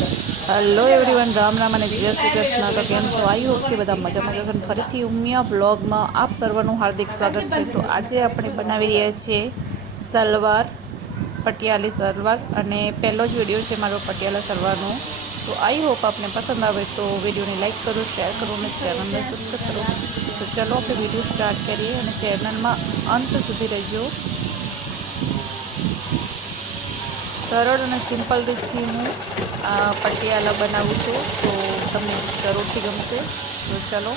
Hello everyone, Ram Ram અને જય શ્રી કૃષ્ણ. તો કેમ છો? આઈ હોપ કે બધા મજામાં જશો. અને ફરીથી ઉમિયા બ્લોગમાં આપ સર્વનું હાર્દિક સ્વાગત છે. તો આજે આપણે બનાવી રહ્યા છીએ સલવાર, પટિયાલી સલવાર, અને પહેલો જ વિડીયો છે મારો પટિયાલા સલવારનો. તો આઈ હોપ આપને પસંદ આવે તો વિડીયોને લાઇક કરો, શેર કરો અને ચેનલને સબસ્ક્રાઈબ કરો. તો ચલો આપણે વિડીયો સ્ટાર્ટ કરીએ અને ચેનલમાં અંત સુધી રહેજો. સરળ અને સિમ્પલ રીતથી હું પટિયાલા બનાવું છું, તો તમને જરૂરથી ગમશે. તો ચલો.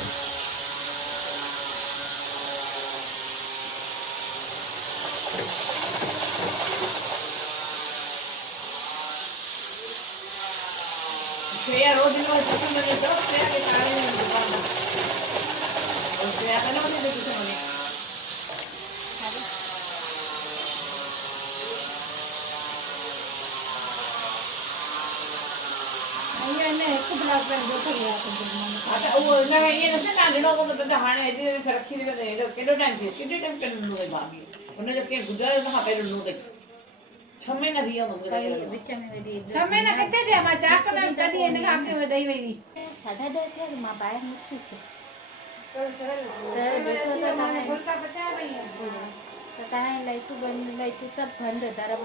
लाइटू बंद, लाइटू सब बंद है तारा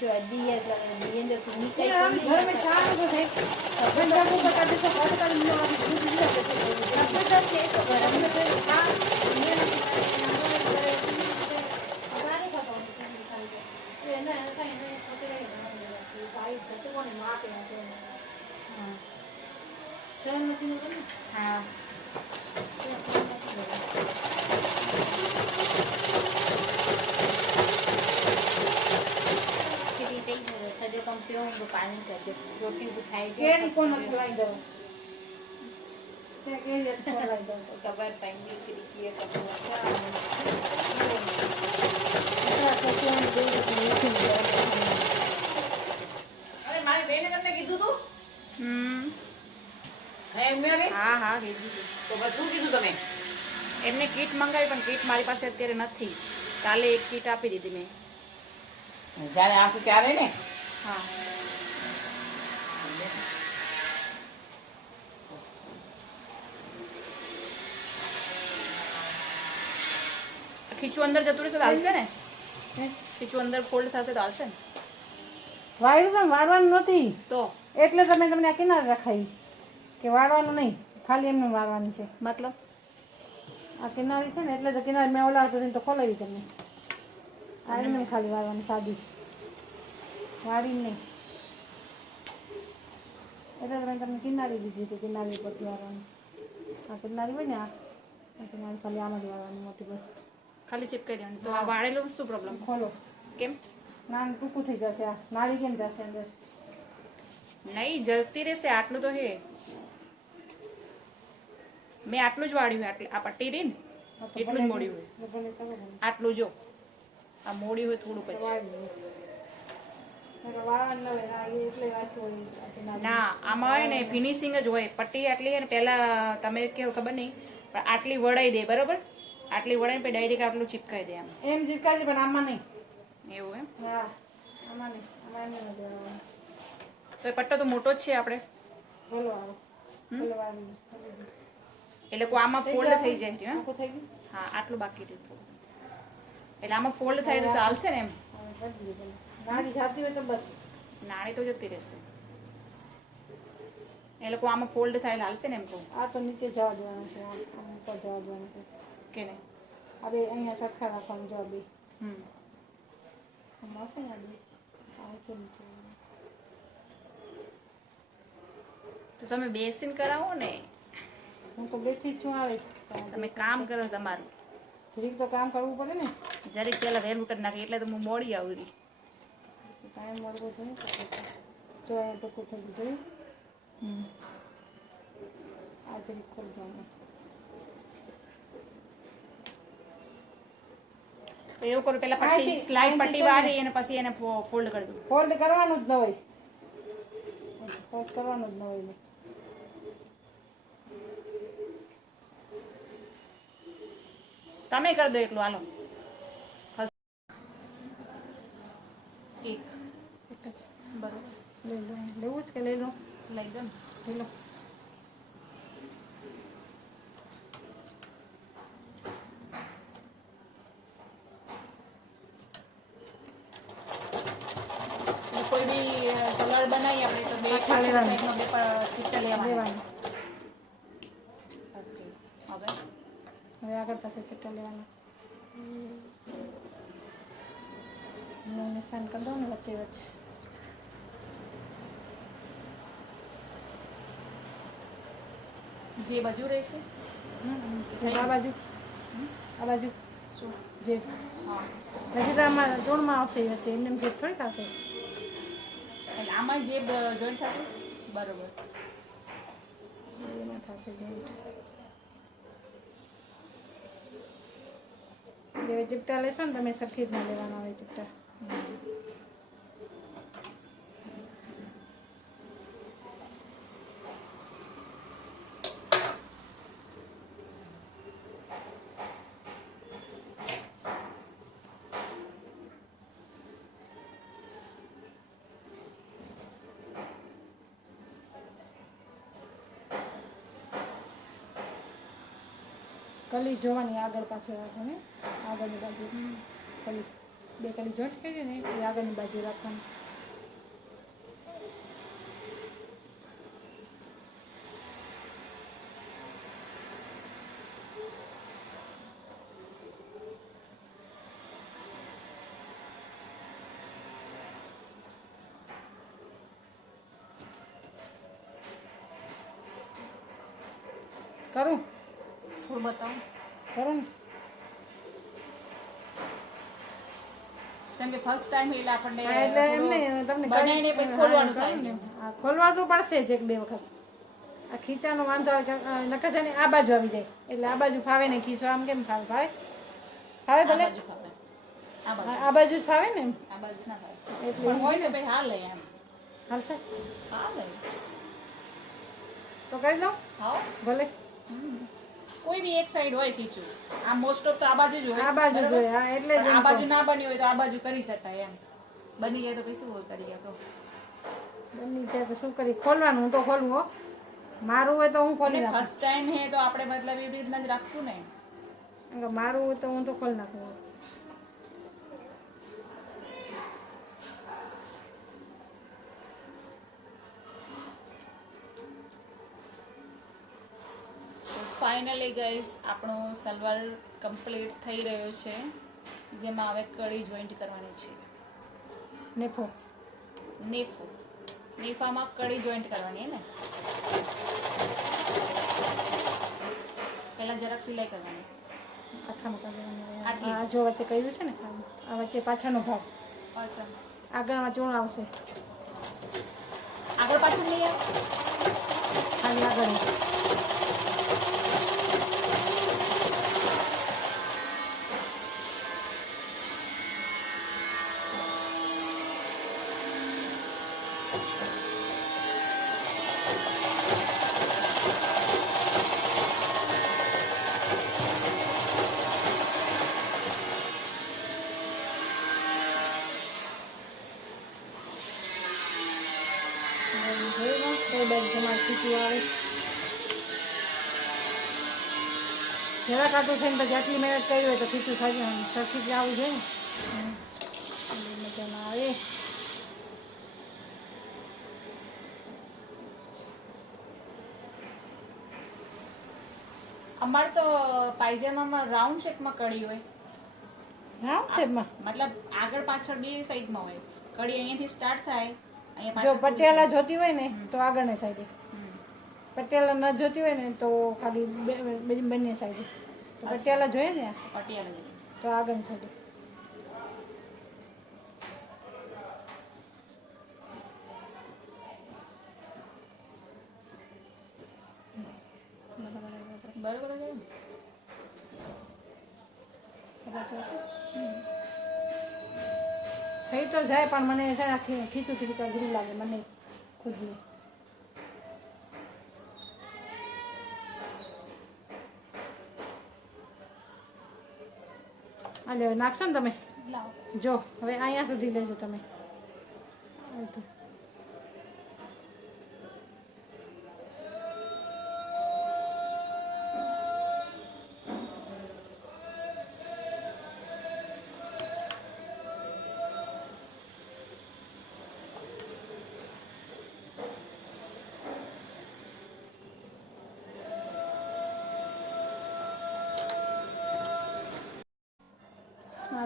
जो दिए दिए जो नीचे घर में शाम को है अपन जब वो बता दे तो बहुत कर लो अभी खुद ही सब तो थे तो घर में फिर हां ये ना हमारे का तो निकाल दे ये ना ऐसा है ना छोटे भाई तो को ने मां पे हां चल मशीन को हां पानी कर दे रोटी उठाई दे के कौन खिलाई दो के ये खिलाई दो कबर पाएंगे खिड़की कबर अरे मारी बेने તમને કીધું તું હે મેરે હા હા કીધું તો બસ શું કીધું તમે એમને કીટ મંગાવી પણ કીટ મારી પાસે અત્યારે નથી કાલે એક કીટ આપી દીધી મેં જ્યારે આવશે ત્યારે ને હા खींचू अंदर जतुरे से डालते ने खींचू अंदर फोल्ड થશે તો હાલશે ને વાળું તો વાળવાનું નથી તો એટલે તમે તમને આ કિનારે રખાઈ કે વાળવાનું નહીં ખાલી એમને વાળવાનું છે મતલબ આ કિનારી છે ને એટલે તો કિનારે મેં ઓલા કરીને તો ખોલાવી તમને આ એમને ખાલી વાળવાનું સાદી વાળી નહીં એટલે તમે તમને કિનારી દીધી હતી કિનારી પરથી વાળવાનું આ કિનારી હોય ને આ કિનારી ખાલી આમ જ વાળવાની મોટી બસ ખાલી ચિપકાઈ દેવાનું તો આ વાળેલું શું પ્રોબ્લેમ ખોલો કેમ નાન ટૂંકું થઈ જશે આ નાળી કેમ જશે અંદર નહીં જલ્દી રહેશે આટલું તો હે મેં આટલું જ વાળ્યું આ પટ્ટી રહી ને એટલું જ મોડ્યું હોય આટલું જો આ મોડી હોય થોડું પછી ના આમાં હોય ને ફિનિશિંગ જ હોય પટ્ટી આટલી ને પહેલા તમે કેવું ખબર નહીં પણ આટલી વળાઈ દે બરોબર આટલી વળાઈને પછી ડાયરેક્ટ આટલું ચિપકાઈ દે એમ ચિપકાઈ દે પણ આમાં નહીં એવું એમ હા આમાં નહીં આમાં નહીં તો એ પટ્ટો તો મોટો જ છે આપણે બોલો એટલે કો આમાં ફોલ્ડ થઈ જાય હા આટલું બાકી રહ્યું એટલે આમાં ફોલ્ડ થાય તો ચાલશે ને એમ નાળી જાતી હોય તો બસ નાળી તો જતી રહેશે એ લોકો આમાં ફોલ્ડ થાય હાલશે ને એમ કહું આ તો નીચે જવા દેવાનું છે આમ ઉપર જવા દેવાનું છે કે નહીં અરે અહીંયા સરખા રાખવાનું જવા દે તો તમે બેસીને કરાવો ને હું તો બેઠી જ છું આવે તમે કામ કરો તમારું જરીક તો કામ કરવું પડે ને જરીક પહેલાં વહેલું કરી નાખે એટલે તો હું મોડી આવી ટાઈમ મળવો જોઈએ જો અહીંયા ટૂંકું થઈ ગયું આ જરીક ખોલી જવાનું એવું કરો પેલા પટ્ટી સ્લાઇડ પટ્ટી વાળી અને પછી એને ફોલ્ડ કરી દો ફોલ્ડ કરવાનું જ ન હોય ફોલ્ડ કરવાનું જ ન હોય તમે કરી દો એટલું હાલો એક જ બરોબર લઈ લો લેવું જ કે લઈ લો લઈ દો હેલો કોઈ બી સલાડ બનાવીએ આપણે તો બે સાઈડમાં બે ચીપટા લેવાના. ઓકે હવે આગળ પાસે ચીપટા લેવાના. નિશાન કરી દો ને વચ્ચે વચ્ચે. જે બાજુ રહેશે આ બાજુ શું જે હા હજી તો આમાં જોડમાં આવશે વચ્ચે એમને જે થોડીક આવશે. એટલે આમાં જે જોઈન્ટ થશે બરોબર એમાં થશે જોઈન્ટ. જે ચીપટા લેશો ને તમે સરખી જ ના લેવાના હોય ચીપટા. કલી જોવાની આગળ પાછળ રાખો ને આગળની બાજુ કલી બે કલી જોઈન્ટ કરી ને એ આગળની બાજુ રાખવાની. કરું થોડું બતાવો કરું ને જેમ કે ફર્સ્ટ ટાઈમ એટલે આપણને હા, એટલે એમ નહીં તમને બનાવીને પછી ખોલવાનું થાય ને. હા ખોલવા તો પડશે જ એક બે વખત. આ ખીચાનો વાંધો આવે કે નકર છે ને આ બાજુ આવી જાય એટલે આ બાજુ ફાવે ને ખીચો આમ કેમ ફાવે ફાવે ફાવે આ ભલે બાજુ ખાવે આ બાજુ આ બાજુ જ ફાવે ને એમ આ બાજુ ના ખાય એટલે પણ હોય તો ભાઈ હાલે એમ હાલશે હાલે તો કરી લઉં હા ભલે કોઈ બી એક સાઈડ હોય ખીચું આ મોસ્ટ ઓફ તો આ બાજુ જ હોય આ બાજુ બરાબર? જોઈએ હા એટલે જ પણ એમ આ બાજુ કહું. ના બની હોય તો આ બાજુ કરી શકાય એમ બની જાય તો પછી શું હોય કરીએ તો બની જાય તો શું કરી ખોલવાનું હું તો ખોલું હો મારું હોય તો હું ખોલી નાખું ફર્સ્ટ ટાઈમ હે તો આપણે મતલબ એવી રીતના જ રાખશું ને કારણ કે મારું હોય તો હું તો ખોલી નાખું. ફાઇનલી ગાઈસ આપણો સલવાર કમ્પ્લીટ થઈ રહ્યો છે જેમાં હવે કળી જોઈન્ટ કરવાની છે નેફો નેફામાં કળી જોઈન્ટ કરવાની હે ને પહેલા જરાક સિલાઈ કરવાની આખામાં કરી દેવાનું. આટલી? આ જો વચ્ચે કર્યું છે ને આ વચ્ચે પાછળનો ભાગ અચ્છા આગળમાં ચૂણ આવશે આગળ પાછળ નહીં આવે ખાલી આગળ જોઈ લો તો તમારે ખીચું આવે જરા કાઢું છે ને પછી આટલી મહેનત કરી હોય તો ખીચું થાય સરખી જ આવું છે ને મજા ના આવે. અમારે તો પાયજામામાં રાઉન્ડ શેપમાં કળી હોય હા શેપમાં મતલબ આગળ પાછળ બે સાઈડમાં હોય કળી અહીંયાથી સ્ટાર્ટ થાય અહીંયા જો પાછળ પટિયાલા જોતી હોય ને તો આગળની સાઈડે હમ. પટિયાલા ન જોતી હોય ને તો ખાલી બંને સાઈડે તો પટિયાલા જોઈએ ને પટિયાલા જેવી. તો આગળની સાઈડે બરોબર છે ને? થઈ તો જાય પણ મને છે ને ખીચું ખીચું અઘરું લાગે મને ખુદને. હાલે હવે નાખશો ને તમે લાવો જો હવે અહીંયા સુધી લેજો તમે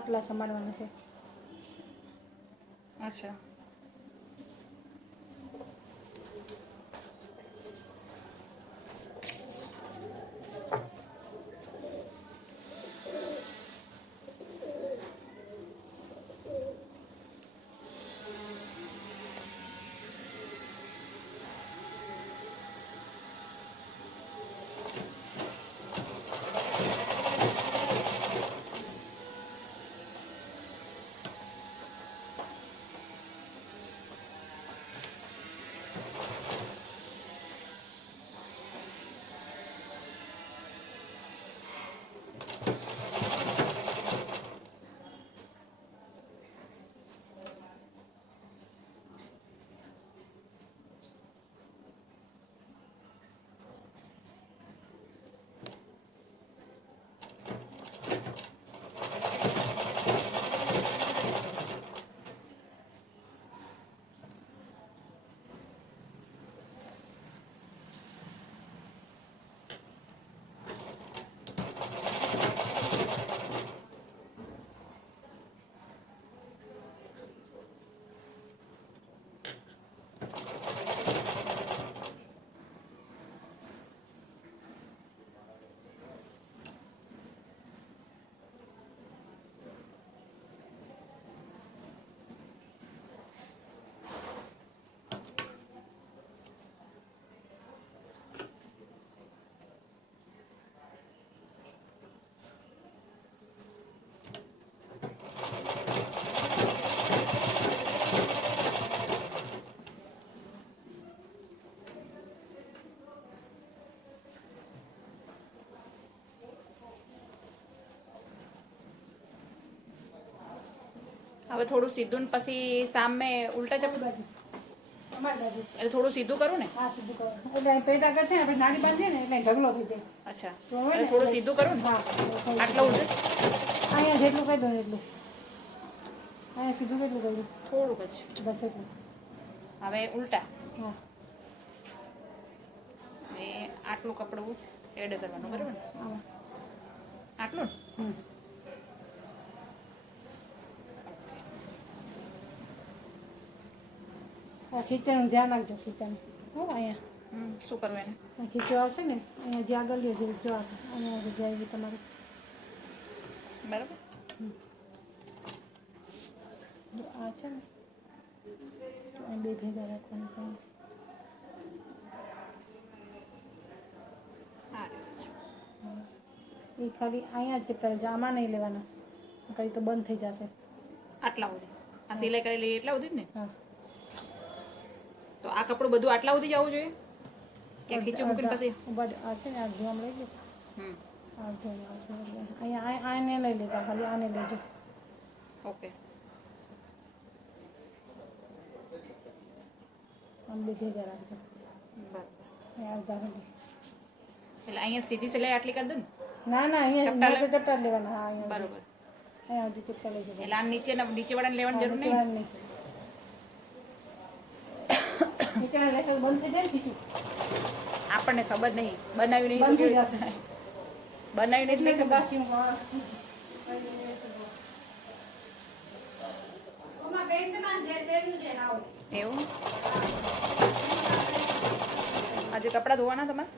પાટલા સંભાળવાના છે. અચ્છા. હવે થોડું સીધું ને પછી સામે ઉલટા આપણી ચપ બાજુ અમારી બાજુ. એટલે થોડું સીધું કરું ને. હા સીધું કરો એટલે અહીં પેટા કરે છે ને આપણે નાની બાંધીએ ને એટલે અહીં ઢગલો થઈ જાય. અચ્છા. તો હવે ને એટલે થોડું સીધું કરું ને. હા આટલું ઉલટું અહીંયા જેટલું કહી દો એટલું અહીંયા સીધું કેટલું કર્યું થોડુંક જ. બસ એટલું. હવે ઉલટા હા હવે આટલું કપડું એડ કરવાનું બરાબર ને. આમાં આટલું ને. આ ખીચાનું ધ્યાન રાખજો ખીચાનું હો અહીંયા શું કરવું એને. આ ખીચો આવશે ને અહીંયા જે આગળ લે છે જો અહીંયા જગ્યાએ એવી તમારે બરાબર. જો આ છે ને તો અહીં બે ભેગા રાખવાનું છે. હા એ ખાલી અહીંયા જ ચેક કરજો આમાં નહીં લેવાના કંઈ તો બંધ થઈ જશે. આટલા સુધી આ સિલાઈ કરેલી એટલા સુધી જ ને. હા તો આ કપડું બધું આટલા સુધી જ આવવું જોઈએ કે ખીચું મૂકીને પછી. બટ આ છે ને આ ધોમ લઈ લો આ ધોમ આવશે એટલે અહીંયા આને લઈ લેતા ખાલી આને લેજો. ઓકે. આમ બે ભેગા રાખજો બરાબર. અહીંયા અડધા સુધી. એટલે અહીંયા સીધી સિલાઈ આટલી કરી દઉં ને. ના અહીંયા ચપટા તો ચપટા જ લેવાના. હા અહીંયા બરોબર. અહીંયા સુધી ચપટા લઈ જજો. એટલે આ નીચેવાળાને લેવાની જરૂર નહીં. નીચેના લેશો બંધ થઈ જાય ને ખીચું આપણને ખબર નહીં બનાવી નહીં બંધ થઈ તો જશે. બનાવી નહીં એટલે એટલે કે બાસીમાં ઓમાં પેન્ટમાં જે શેરનું છે લાવો. એવું. આજે કપડાં ધોવાના તમારે.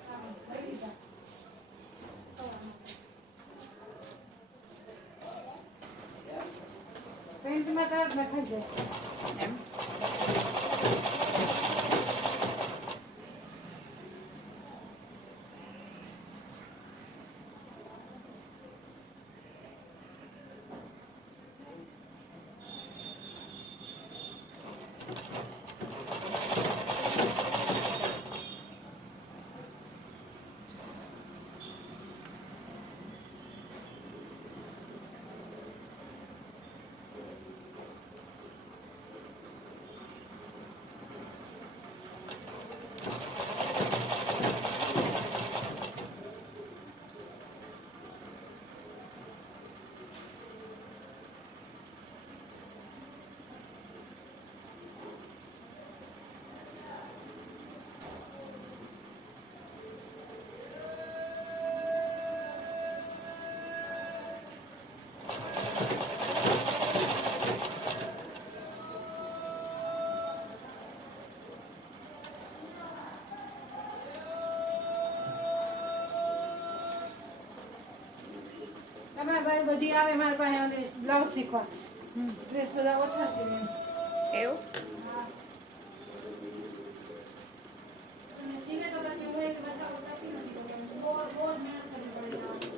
પેન્ટમાં તરત નખાઈ જાય. એમ. તમારા ભાઈ બધી આવે મારા પાસે બ્લાઉઝ શીખવા ડ્રેસ બધા ઓછા છે એવું હા અને સીવે તો પછી હું એક બધા ઓછાથી નથી કરતી. બહુ જ મહેનત કરવી પડે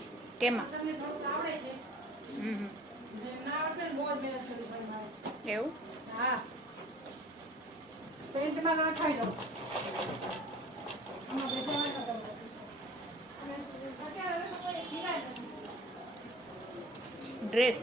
કેમાં તમને થોડુંક આવડે છે હમ જે ના આવડે ને બહુ જ મહેનત કરવી પડે મારે એવું હા પેન્ટમાં નાખાઈ દઉં આમાં બેઠા હોય તો અને અત્યારે હવે તો કોઈ સિલાય નથી ડ્રેસ